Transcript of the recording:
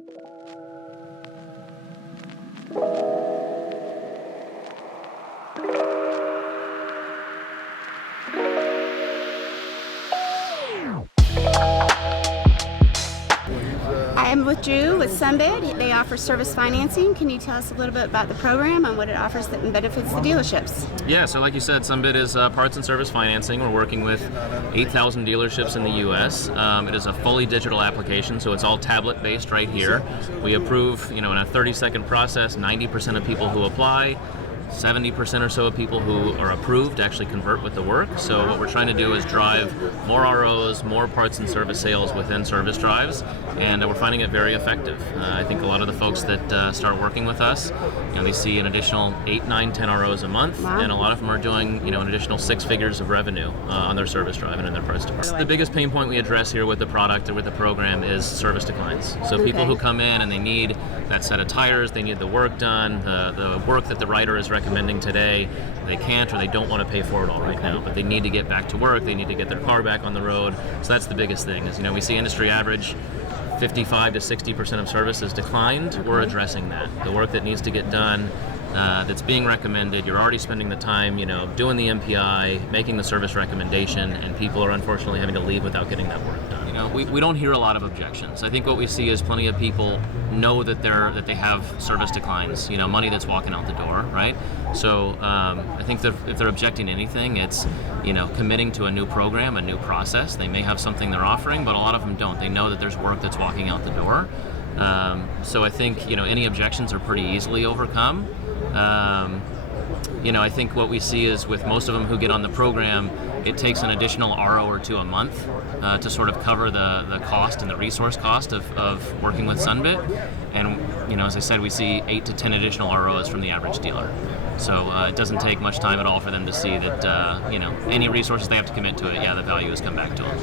I'm with Drew with Sunbit. They offer service financing. Can you tell us a little bit about the program and what it offers and benefits the dealerships? Yeah, so like you said, Sunbit is parts and service financing. We're working with 8,000 dealerships in the U.S. It is a fully digital application, so it's all tablet-based right here. We approve, in a 30-second process, 90% of people who apply. 70% or so of people who are approved actually convert with the work. So what we're trying to do is drive more ROs, more parts and service sales within service drives, and we're finding it very effective. I think a lot of the folks that start working with us, they see an additional 8, 9, 10 ROs a month, wow. And a lot of them are doing an additional 6 figures of revenue on their service drive and in their parts department. The biggest pain point we address here with the product or with the program is service declines. So people who come in and they need that set of tires, they need the work done, the work that the writer is recommending today, they can't or they don't want to pay for it all right now, but they need to get back to work, they need to get their car back on the road. So that's the biggest thing is, we see industry average 55 to 60% of services declined. We're addressing that. The work that needs to get done, that's being recommended, you're already spending the time, doing the MPI, making the service recommendation, and people are unfortunately having to leave without getting that work done. We don't hear a lot of objections. I think what we see is plenty of people know that they have service declines, money that's walking out the door, right? So I think that if they're objecting anything, it's committing to a new program, a new process. They may have something they're offering, but a lot of them don't. They know that there's work that's walking out the door. So I think any objections are pretty easily overcome. I think what we see is with most of them who get on the program, it takes an additional RO or two a month to sort of cover the cost and the resource cost of working with Sunbit. And as I said, we see 8 to 10 additional ROs from the average dealer. So it doesn't take much time at all for them to see that any resources they have to commit to it, the value has come back to them.